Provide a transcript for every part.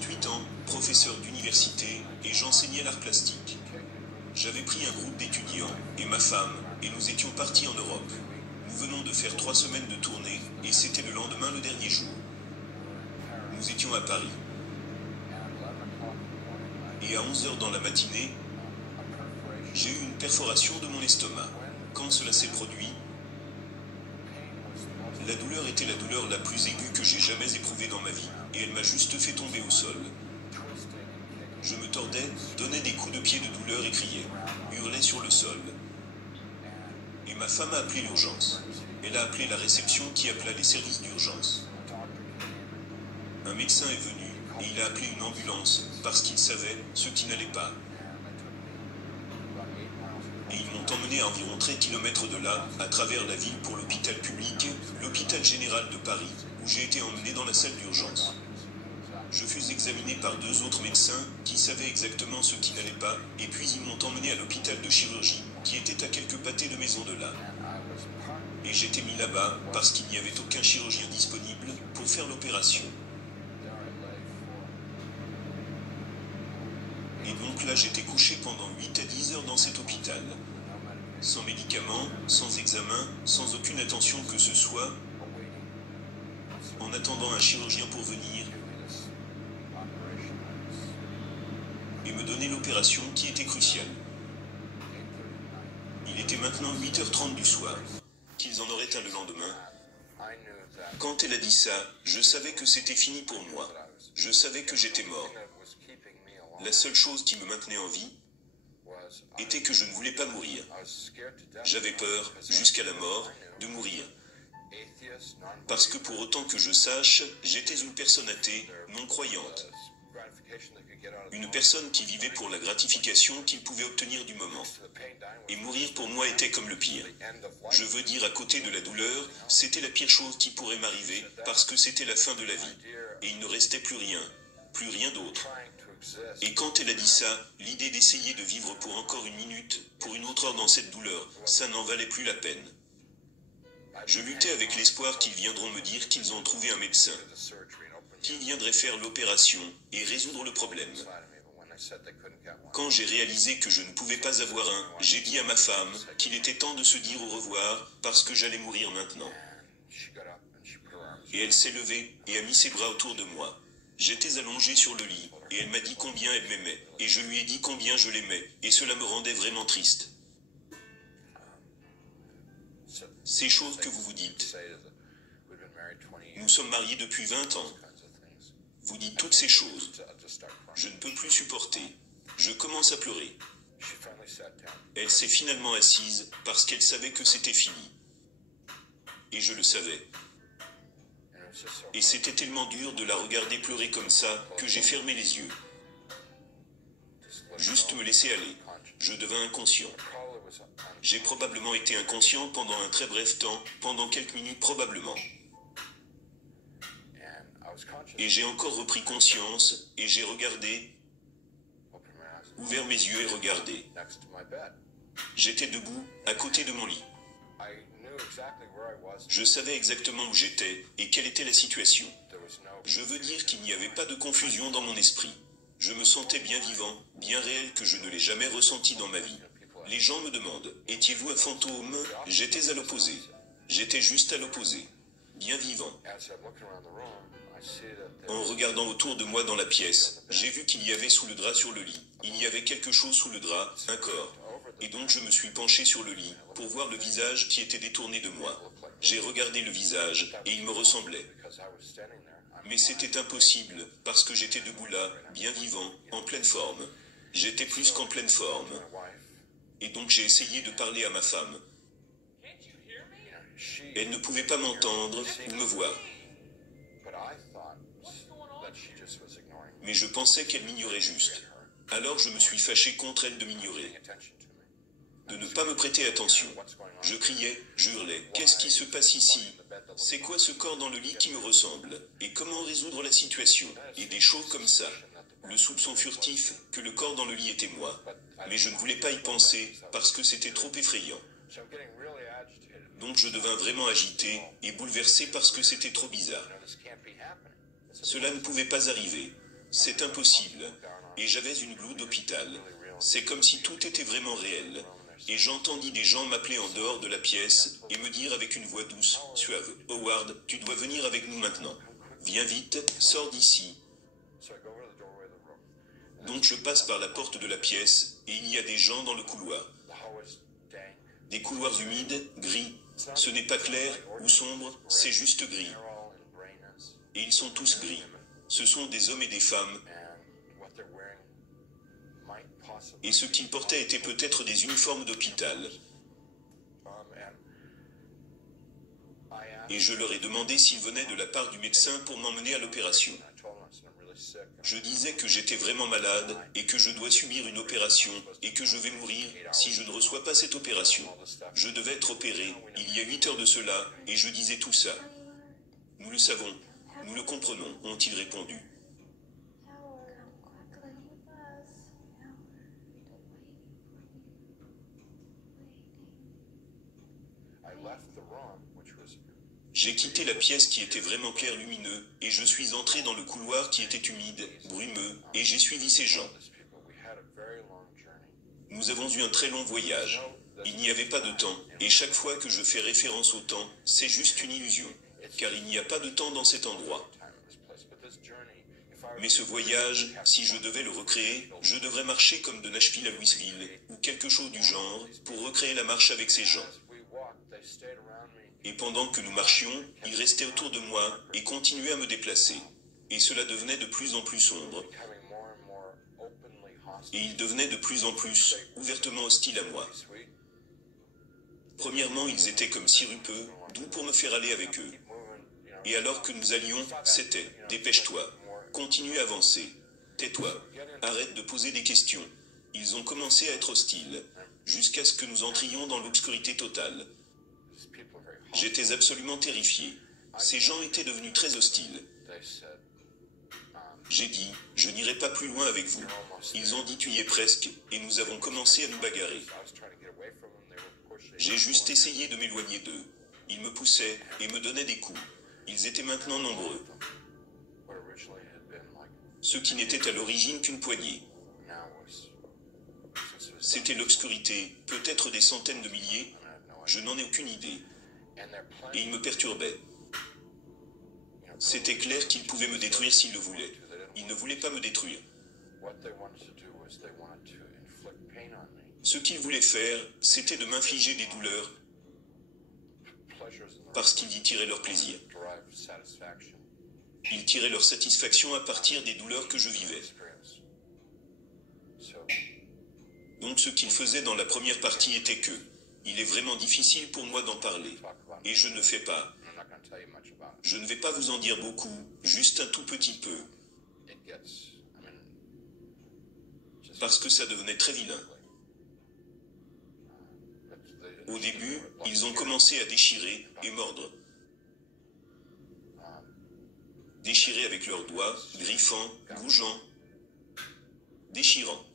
38 ans, professeur d'université, et j'enseignais l'art plastique. J'avais pris un groupe d'étudiants, et ma femme, et nous étions partis en Europe. Nous venons de faire 3 semaines de tournée, et c'était le lendemain le dernier jour. Nous étions à Paris. Et à 11 h dans la matinée, j'ai eu une perforation de mon estomac. Quand cela s'est produit, la douleur était la douleur la plus aiguë que j'ai jamais éprouvée dans ma vie, et elle m'a juste fait tomber au sol. Je me tordais, donnais des coups de pied de douleur et criais, hurlais sur le sol. Et ma femme a appelé l'urgence. Elle a appelé la réception qui appela les services d'urgence. Un médecin est venu, et il a appelé une ambulance, parce qu'il savait ce qui n'allait pas. Et ils m'ont emmené à environ 13 km de là, à travers la ville pour l'hôpital public, l'hôpital général de Paris, où j'ai été emmené dans la salle d'urgence. Je fus examiné par 2 autres médecins, qui savaient exactement ce qui n'allait pas, et puis ils m'ont emmené à l'hôpital de chirurgie, qui était à quelques pâtés de maison de là. Et j'étais mis là-bas, parce qu'il n'y avait aucun chirurgien disponible, pour faire l'opération. Et donc là j'étais couché pendant 8 à 10 heures dans cet hôpital. Sans médicaments, sans examen, sans aucune attention que ce soit, en attendant un chirurgien pour venir et me donner l'opération qui était cruciale. Il était maintenant 8 h 30 du soir, qu'ils en auraient un le lendemain. Quand elle a dit ça, je savais que c'était fini pour moi. Je savais que j'étais mort. La seule chose qui me maintenait en vie était que je ne voulais pas mourir. J'avais peur, jusqu'à la mort, de mourir. Parce que pour autant que je sache, j'étais une personne athée, non croyante. Une personne qui vivait pour la gratification qu'il pouvait obtenir du moment. Et mourir pour moi était comme le pire. Je veux dire, à côté de la douleur, c'était la pire chose qui pourrait m'arriver, parce que c'était la fin de la vie. Et il ne restait plus rien d'autre. Et quand elle a dit ça, l'idée d'essayer de vivre pour encore une minute, pour une autre heure dans cette douleur, ça n'en valait plus la peine. Je luttais avec l'espoir qu'ils viendront me dire qu'ils ont trouvé un médecin, qui viendrait faire l'opération et résoudre le problème. Quand j'ai réalisé que je ne pouvais pas avoir un, j'ai dit à ma femme qu'il était temps de se dire au revoir, parce que j'allais mourir maintenant. Et elle s'est levée et a mis ses bras autour de moi. J'étais allongé sur le lit, et elle m'a dit combien elle m'aimait, et je lui ai dit combien je l'aimais, et cela me rendait vraiment triste. Ces choses que vous vous dites. Nous sommes mariés depuis 20 ans. Vous dites toutes ces choses. Je ne peux plus supporter. Je commence à pleurer. Elle s'est finalement assise, parce qu'elle savait que c'était fini. Et je le savais. Et c'était tellement dur de la regarder pleurer comme ça, que j'ai fermé les yeux. Juste me laisser aller. Je devins inconscient. J'ai probablement été inconscient pendant un très bref temps, pendant quelques minutes probablement. Et j'ai encore repris conscience, et j'ai regardé, ouvert mes yeux et regardé. J'étais debout, à côté de mon lit. Je savais exactement où j'étais, et quelle était la situation. Je veux dire qu'il n'y avait pas de confusion dans mon esprit. Je me sentais bien vivant, bien réel que je ne l'ai jamais ressenti dans ma vie. Les gens me demandent, étiez-vous un fantôme? J'étais à l'opposé. J'étais juste à l'opposé. Bien vivant. En regardant autour de moi dans la pièce, j'ai vu qu'il y avait sous le drap sur le lit. Il y avait quelque chose sous le drap, un corps. Et donc je me suis penché sur le lit, pour voir le visage qui était détourné de moi. J'ai regardé le visage, et il me ressemblait. Mais c'était impossible, parce que j'étais debout là, bien vivant, en pleine forme. J'étais plus qu'en pleine forme. Et donc j'ai essayé de parler à ma femme. Elle ne pouvait pas m'entendre, ou me voir. Mais je pensais qu'elle m'ignorait juste. Alors je me suis fâché contre elle de m'ignorer. De ne pas me prêter attention. Je criais, je hurlais. Qu'est-ce qui se passe ici? C'est quoi ce corps dans le lit qui me ressemble? Et comment résoudre la situation? Et des choses comme ça. Le soupçon furtif que le corps dans le lit était moi. Mais je ne voulais pas y penser, parce que c'était trop effrayant. Donc je devins vraiment agité et bouleversé parce que c'était trop bizarre. Cela ne pouvait pas arriver. C'est impossible. Et j'avais une gloutte d'hôpital. C'est comme si tout était vraiment réel. Et j'entendis des gens m'appeler en dehors de la pièce et me dire avec une voix douce, suave, « Howard, tu dois venir avec nous maintenant. Viens vite, sors d'ici. » Donc je passe par la porte de la pièce et il y a des gens dans le couloir. Des couloirs humides, gris. Ce n'est pas clair ou sombre, c'est juste gris. Et ils sont tous gris. Ce sont des hommes et des femmes. Et ce qu'ils portaient étaient peut-être des uniformes d'hôpital. Et je leur ai demandé s'ils venaient de la part du médecin pour m'emmener à l'opération. Je disais que j'étais vraiment malade et que je dois subir une opération et que je vais mourir si je ne reçois pas cette opération. Je devais être opéré il y a 8 heures de cela et je disais tout ça. Nous le savons, nous le comprenons, ont-ils répondu. J'ai quitté la pièce qui était vraiment clair lumineux, et je suis entré dans le couloir qui était humide, brumeux, et j'ai suivi ces gens. Nous avons eu un très long voyage. Il n'y avait pas de temps, et chaque fois que je fais référence au temps, c'est juste une illusion, car il n'y a pas de temps dans cet endroit. Mais ce voyage, si je devais le recréer, je devrais marcher comme de Nashville à Louisville, ou quelque chose du genre, pour recréer la marche avec ces gens. Et pendant que nous marchions, ils restaient autour de moi et continuaient à me déplacer. Et cela devenait de plus en plus sombre. Et ils devenaient de plus en plus ouvertement hostiles à moi. Premièrement, ils étaient comme sirupeux, doux pour me faire aller avec eux. Et alors que nous allions, c'était « Dépêche-toi, continue à avancer, tais-toi, arrête de poser des questions ». Ils ont commencé à être hostiles, jusqu'à ce que nous entrions dans l'obscurité totale. J'étais absolument terrifié. Ces gens étaient devenus très hostiles. J'ai dit, je n'irai pas plus loin avec vous. Ils ont dit, tu y es presque, et nous avons commencé à nous bagarrer. J'ai juste essayé de m'éloigner d'eux. Ils me poussaient et me donnaient des coups. Ils étaient maintenant nombreux. Ce qui n'était à l'origine qu'une poignée. C'était l'obscurité, peut-être des centaines de milliers, je n'en ai aucune idée. Et ils me perturbaient. C'était clair qu'ils pouvaient me détruire s'ils le voulaient. Ils ne voulaient pas me détruire. Ce qu'ils voulaient faire, c'était de m'infliger des douleurs, parce qu'ils y tiraient leur plaisir. Ils tiraient leur satisfaction à partir des douleurs que je vivais. Donc ce qu'ils faisaient dans la première partie était que, il est vraiment difficile pour moi d'en parler, et je ne le fais pas. Je ne vais pas vous en dire beaucoup, juste un tout petit peu. Parce que ça devenait très vilain. Au début, ils ont commencé à déchirer et mordre. Déchirer avec leurs doigts, griffant, bougeant, déchirant.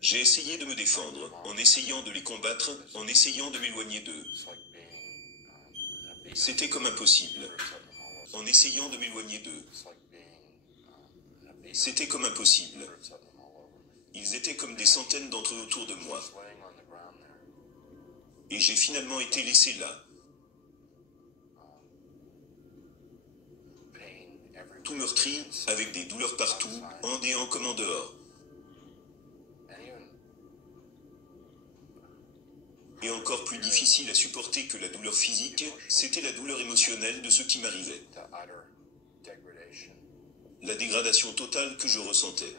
J'ai essayé de me défendre, en essayant de les combattre, en essayant de m'éloigner d'eux. C'était comme impossible. En essayant de m'éloigner d'eux. C'était comme impossible. Ils étaient comme des centaines d'entre eux autour de moi. Et j'ai finalement été laissé là. Tout meurtri, avec des douleurs partout, en déant comme en dehors. Et encore plus difficile à supporter que la douleur physique, c'était la douleur émotionnelle de ce qui m'arrivait. La dégradation totale que je ressentais.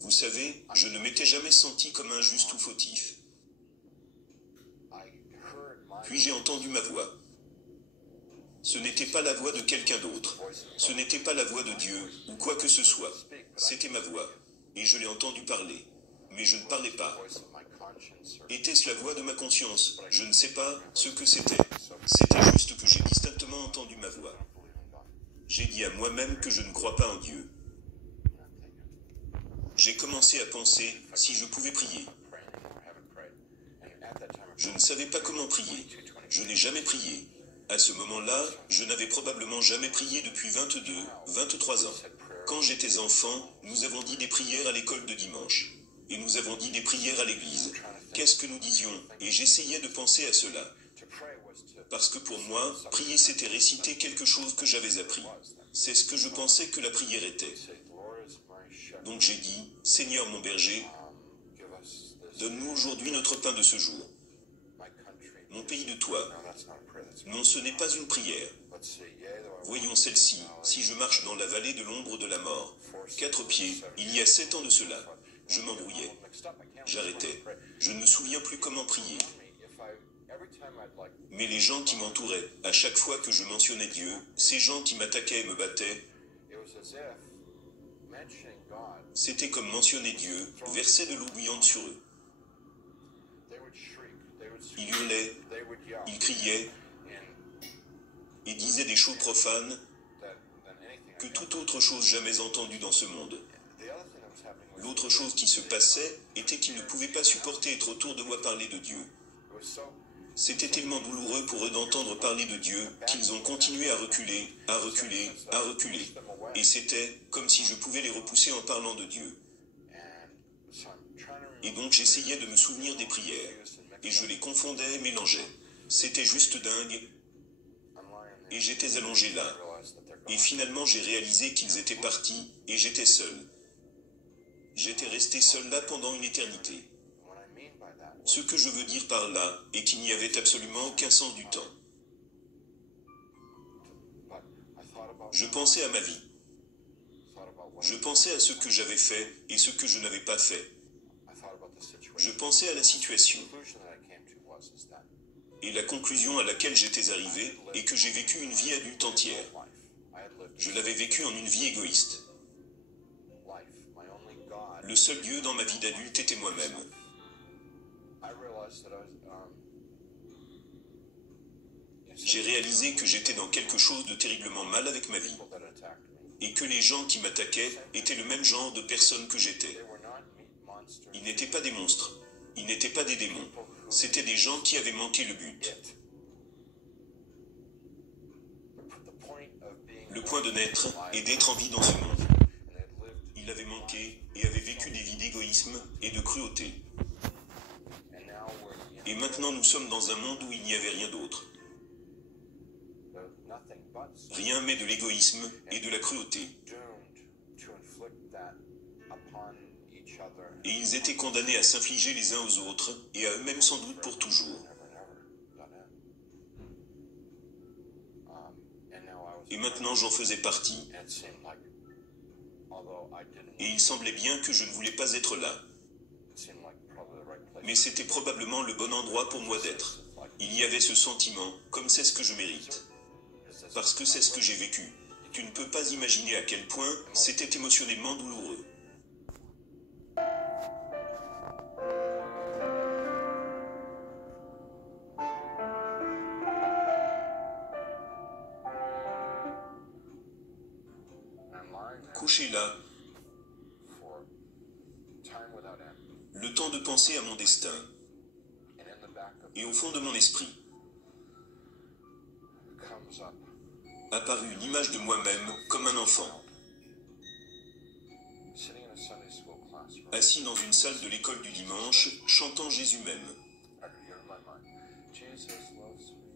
Vous savez, je ne m'étais jamais senti comme injuste ou fautif. Puis j'ai entendu ma voix. Ce n'était pas la voix de quelqu'un d'autre. Ce n'était pas la voix de Dieu, ou quoi que ce soit. C'était ma voix. Et je l'ai entendu parler. Mais je ne parlais pas. Était-ce la voix de ma conscience? Je ne sais pas ce que c'était. C'était juste que j'ai distinctement entendu ma voix. J'ai dit à moi-même que je ne crois pas en Dieu. J'ai commencé à penser si je pouvais prier. Je ne savais pas comment prier. Je n'ai jamais prié. À ce moment-là, je n'avais probablement jamais prié depuis 22, 23 ans. Quand j'étais enfant, nous avons dit des prières à l'école de dimanche. Et nous avons dit des prières à l'église. Qu'est-ce que nous disions? Et j'essayais de penser à cela. Parce que pour moi, prier c'était réciter quelque chose que j'avais appris. C'est ce que je pensais que la prière était. Donc j'ai dit, Seigneur mon berger, donne-nous aujourd'hui notre pain de ce jour. Mon pays de toi. Non, ce n'est pas une prière. Voyons celle-ci, si je marche dans la vallée de l'ombre de la mort. 4 pieds, il y a 7 ans de cela. Je m'embrouillais. J'arrêtais. Je ne me souviens plus comment prier. Mais les gens qui m'entouraient, à chaque fois que je mentionnais Dieu, ces gens qui m'attaquaient et me battaient, c'était comme mentionner Dieu, verser de l'eau bouillante sur eux. Ils hurlaient, ils criaient, et disaient des choses profanes que toute autre chose jamais entendue dans ce monde. L'autre chose qui se passait était qu'ils ne pouvaient pas supporter être autour de moi parler de Dieu. C'était tellement douloureux pour eux d'entendre parler de Dieu qu'ils ont continué à reculer, à reculer, à reculer. Et c'était comme si je pouvais les repousser en parlant de Dieu. Et donc j'essayais de me souvenir des prières. Et je les confondais et mélangeais. C'était juste dingue. Et j'étais allongé là. Et finalement j'ai réalisé qu'ils étaient partis, et j'étais seul. J'étais resté seul là pendant une éternité. Ce que je veux dire par là est qu'il n'y avait absolument aucun sens du temps. Je pensais à ma vie. Je pensais à ce que j'avais fait et ce que je n'avais pas fait. Je pensais à la situation. Et la conclusion à laquelle j'étais arrivé est que j'ai vécu une vie adulte entière. Je l'avais vécue en une vie égoïste. Le seul Dieu dans ma vie d'adulte était moi-même. J'ai réalisé que j'étais dans quelque chose de terriblement mal avec ma vie. Et que les gens qui m'attaquaient étaient le même genre de personnes que j'étais. Ils n'étaient pas des monstres. Ils n'étaient pas des démons. C'étaient des gens qui avaient manqué le but. Le point de naître est d'être en vie dans ce monde. Ils avaient manqué et avaient vécu des vies d'égoïsme et de cruauté. Et maintenant nous sommes dans un monde où il n'y avait rien d'autre. Rien mais de l'égoïsme et de la cruauté. Et ils étaient condamnés à s'infliger les uns aux autres, et à eux-mêmes sans doute pour toujours. Et maintenant j'en faisais partie. Et il semblait bien que je ne voulais pas être là. Mais c'était probablement le bon endroit pour moi d'être. Il y avait ce sentiment, comme c'est ce que je mérite. Parce que c'est ce que j'ai vécu. Tu ne peux pas imaginer à quel point c'était émotionnellement douloureux. Couché là, le temps de penser à mon destin, et au fond de mon esprit, apparut l'image de moi-même comme un enfant, assis dans une salle de l'école du dimanche, chantant Jésus m'aime.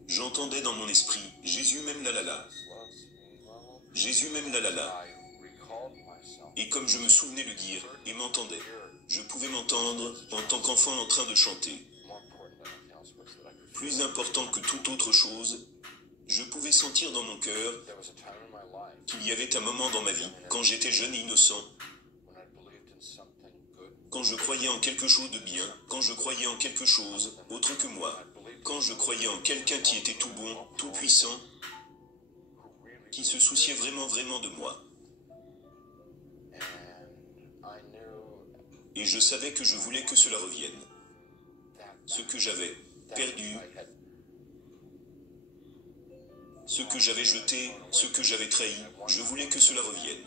J'entendais dans mon esprit, Jésus m'aime la la la. Jésus m'aime la la la. Et comme je me souvenais le dire, et m'entendais, je pouvais m'entendre en tant qu'enfant en train de chanter. Plus important que toute autre chose, je pouvais sentir dans mon cœur qu'il y avait un moment dans ma vie, quand j'étais jeune et innocent, quand je croyais en quelque chose de bien, quand je croyais en quelque chose autre que moi, quand je croyais en quelqu'un qui était tout bon, tout puissant, qui se souciait vraiment, vraiment de moi. Et je savais que je voulais que cela revienne. Ce que j'avais perdu, ce que j'avais jeté, ce que j'avais trahi, je voulais que cela revienne.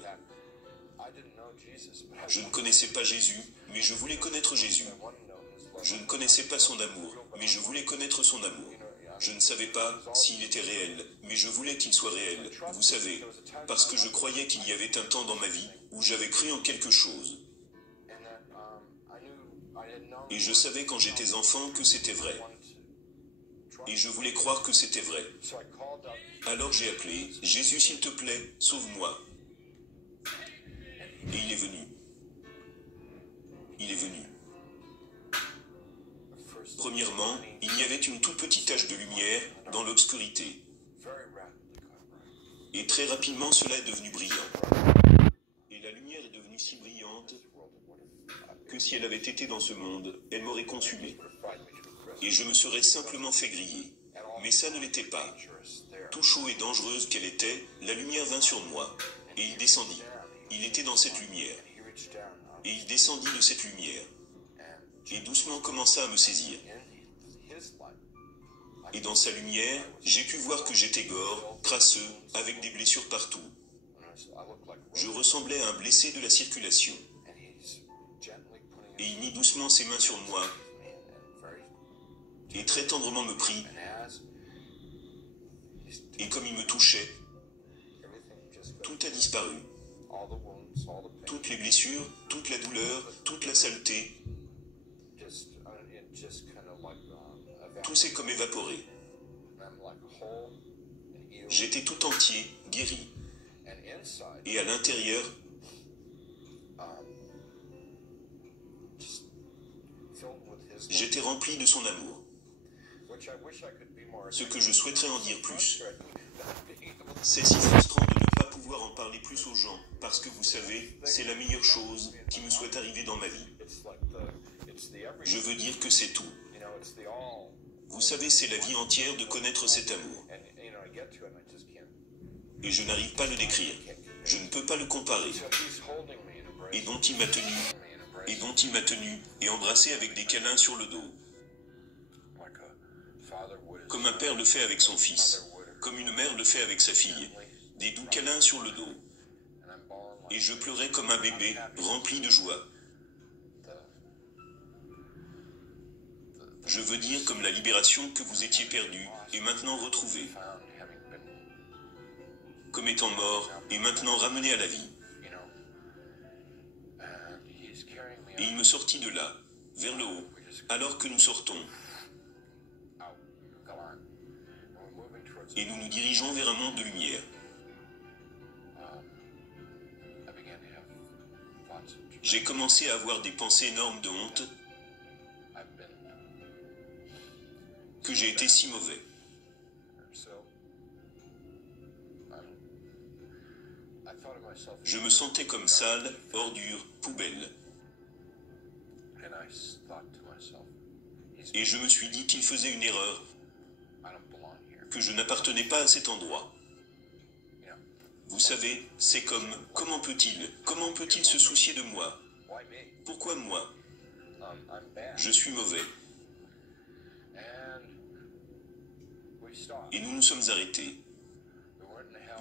Je ne connaissais pas Jésus, mais je voulais connaître Jésus. Je ne connaissais pas son amour, mais je voulais connaître son amour. Je ne savais pas s'il était réel, mais je voulais qu'il soit réel, vous savez, parce que je croyais qu'il y avait un temps dans ma vie où j'avais cru en quelque chose. Et je savais quand j'étais enfant que c'était vrai. Et je voulais croire que c'était vrai. Alors j'ai appelé, Jésus s'il te plaît, sauve-moi. Et il est venu. Il est venu. Premièrement, il y avait une toute petite tache de lumière dans l'obscurité. Et très rapidement, cela est devenu brillant. Et la lumière est devenue si brillante que si elle avait été dans ce monde, elle m'aurait consumé. Et je me serais simplement fait griller. Mais ça ne l'était pas. Tout chaud et dangereuse qu'elle était, la lumière vint sur moi. Et il descendit. Il était dans cette lumière. Et il descendit de cette lumière. Et doucement commença à me saisir. Et dans sa lumière, j'ai pu voir que j'étais gore, crasseux, avec des blessures partout. Je ressemblais à un blessé de la circulation. Et il mit doucement ses mains sur moi, et très tendrement me prit, et comme il me touchait, tout a disparu. Toutes les blessures, toute la douleur, toute la saleté, tout s'est comme évaporé. J'étais tout entier, guéri. Et à l'intérieur, j'étais rempli de son amour. Ce que je souhaiterais en dire plus, c'est si frustrant de ne pas pouvoir en parler plus aux gens, parce que vous savez, c'est la meilleure chose qui me soit arrivée dans ma vie. Je veux dire que c'est tout. Vous savez, c'est la vie entière de connaître cet amour. Et je n'arrive pas à le décrire. Je ne peux pas le comparer. Et dont il m'a tenu, et embrassé avec des câlins sur le dos. Comme un père le fait avec son fils. Comme une mère le fait avec sa fille. Des doux câlins sur le dos. Et je pleurais comme un bébé, rempli de joie. Je veux dire comme la libération que vous étiez perdu, et maintenant retrouvé. Comme étant mort, et maintenant ramené à la vie. Et il me sortit de là, vers le haut, alors que nous sortons. Et nous nous dirigeons vers un monde de lumière. J'ai commencé à avoir des pensées énormes de honte, que j'ai été si mauvais. Je me sentais comme sale, ordure, poubelle. Et je me suis dit qu'il faisait une erreur, que je n'appartenais pas à cet endroit. Vous savez, c'est comme, comment peut-il se soucier de moi? Pourquoi moi? Je suis mauvais. Et nous nous sommes arrêtés.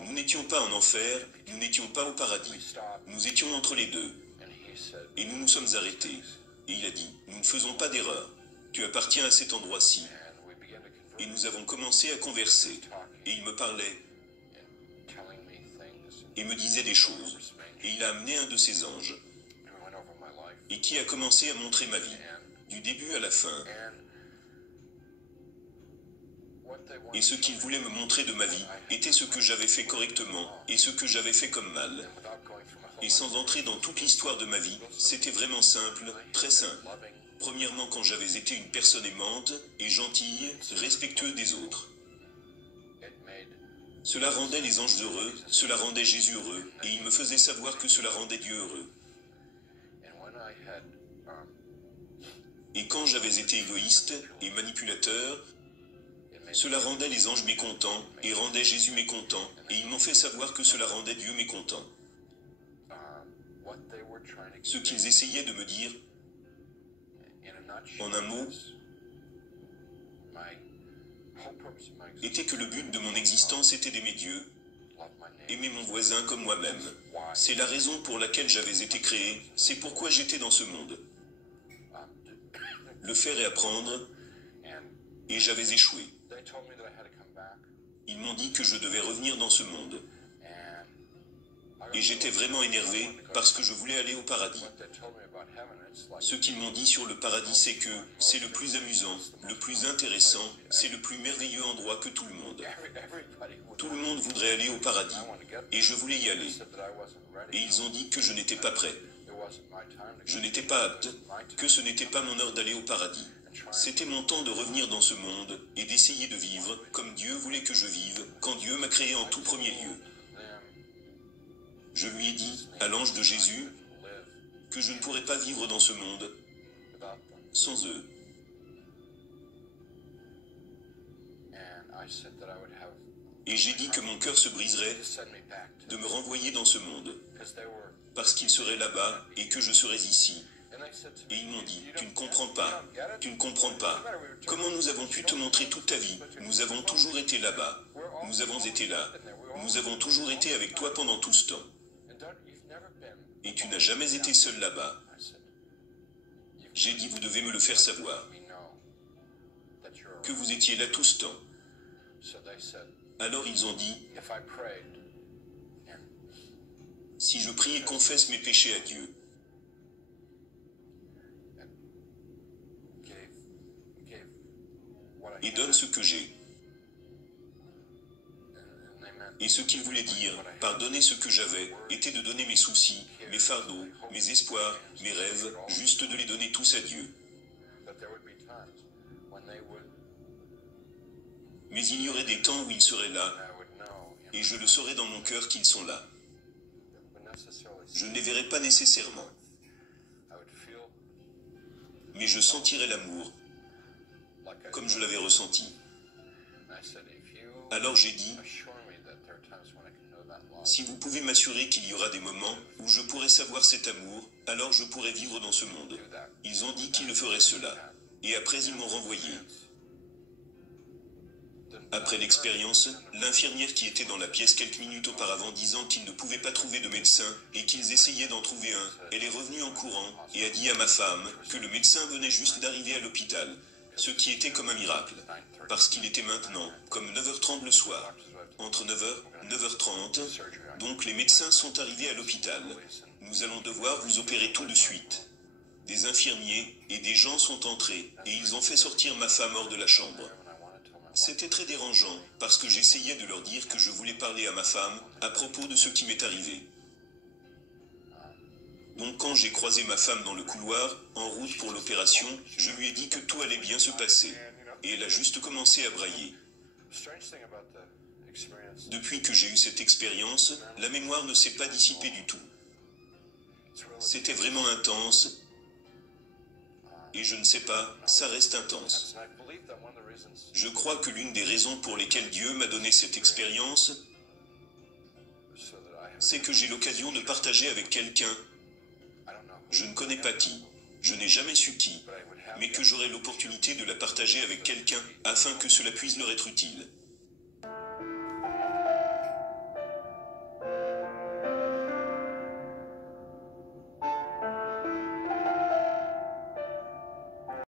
Nous n'étions pas en enfer, nous n'étions pas au paradis. Nous étions entre les deux. Et nous nous sommes arrêtés. Et il a dit, nous ne faisons pas d'erreur. Tu appartiens à cet endroit-ci. Et nous avons commencé à converser. Et il me parlait. Et me disait des choses. Et il a amené un de ses anges. Et qui a commencé à montrer ma vie. Du début à la fin. Et ce qu'il voulait me montrer de ma vie était ce que j'avais fait correctement et ce que j'avais fait comme mal. Et sans entrer dans toute l'histoire de ma vie, c'était vraiment simple, très simple. Premièrement, quand j'avais été une personne aimante et gentille, respectueuse des autres. Cela rendait les anges heureux, cela rendait Jésus heureux, et il me faisait savoir que cela rendait Dieu heureux. Et quand j'avais été égoïste et manipulateur, cela rendait les anges mécontents et rendait Jésus mécontent, et ils m'ont fait savoir que cela rendait Dieu mécontent. Ce qu'ils essayaient de me dire, en un mot, était que le but de mon existence était d'aimer Dieu, aimer mon voisin comme moi-même. C'est la raison pour laquelle j'avais été créé, c'est pourquoi j'étais dans ce monde. le faire et apprendre, et j'avais échoué. Ils m'ont dit que je devais revenir dans ce monde. Et j'étais vraiment énervé parce que je voulais aller au paradis. Ce qu'ils m'ont dit sur le paradis, c'est que c'est le plus amusant, le plus intéressant, c'est le plus merveilleux endroit que tout le monde. Tout le monde voudrait aller au paradis, et je voulais y aller. Et ils ont dit que je n'étais pas prêt. Je n'étais pas apte, que ce n'était pas mon heure d'aller au paradis. C'était mon temps de revenir dans ce monde, et d'essayer de vivre, comme Dieu voulait que je vive, quand Dieu m'a créé en tout premier lieu. Je lui ai dit, à l'ange de Jésus, que je ne pourrais pas vivre dans ce monde sans eux. Et j'ai dit que mon cœur se briserait de me renvoyer dans ce monde, parce qu'ils seraient là-bas et que je serais ici. Et ils m'ont dit, tu ne comprends pas, tu ne comprends pas. Comment nous avons pu te montrer toute ta vie? Nous avons toujours été là-bas, nous avons été là, nous avons toujours été avec toi pendant tout ce temps. Et tu n'as jamais été seul là-bas. J'ai dit, vous devez me le faire savoir, que vous étiez là tout ce temps. Alors ils ont dit, si je prie et confesse mes péchés à Dieu, et donne ce que j'ai, et ce qu'il voulait dire, pardonner ce que j'avais, était de donner mes soucis, mes fardeaux, mes espoirs, mes rêves, juste de les donner tous à Dieu. Mais il y aurait des temps où ils seraient là, et je le saurais dans mon cœur qu'ils sont là. Je ne les verrai pas nécessairement, mais je sentirai l'amour, comme je l'avais ressenti. Alors j'ai dit, si vous pouvez m'assurer qu'il y aura des moments où je pourrai savoir cet amour, alors je pourrai vivre dans ce monde. Ils ont dit qu'ils le feraient cela, et après ils m'ont renvoyé. Après l'expérience, l'infirmière qui était dans la pièce quelques minutes auparavant disant qu'ils ne pouvaient pas trouver de médecin et qu'ils essayaient d'en trouver un, elle est revenue en courant et a dit à ma femme que le médecin venait juste d'arriver à l'hôpital, ce qui était comme un miracle, parce qu'il était maintenant comme 9h30 le soir. Entre 9h, 9h30, donc les médecins sont arrivés à l'hôpital. Nous allons devoir vous opérer tout de suite. Des infirmiers et des gens sont entrés et ils ont fait sortir ma femme hors de la chambre. C'était très dérangeant, parce que j'essayais de leur dire que je voulais parler à ma femme, à propos de ce qui m'est arrivé. Donc quand j'ai croisé ma femme dans le couloir, en route pour l'opération, je lui ai dit que tout allait bien se passer. Et elle a juste commencé à brailler. Depuis que j'ai eu cette expérience, la mémoire ne s'est pas dissipée du tout. C'était vraiment intense. Et je ne sais pas, ça reste intense. Je crois que l'une des raisons pour lesquelles Dieu m'a donné cette expérience, c'est que j'ai l'occasion de partager avec quelqu'un. Je ne connais pas qui, je n'ai jamais su qui, mais que j'aurai l'opportunité de la partager avec quelqu'un, afin que cela puisse leur être utile.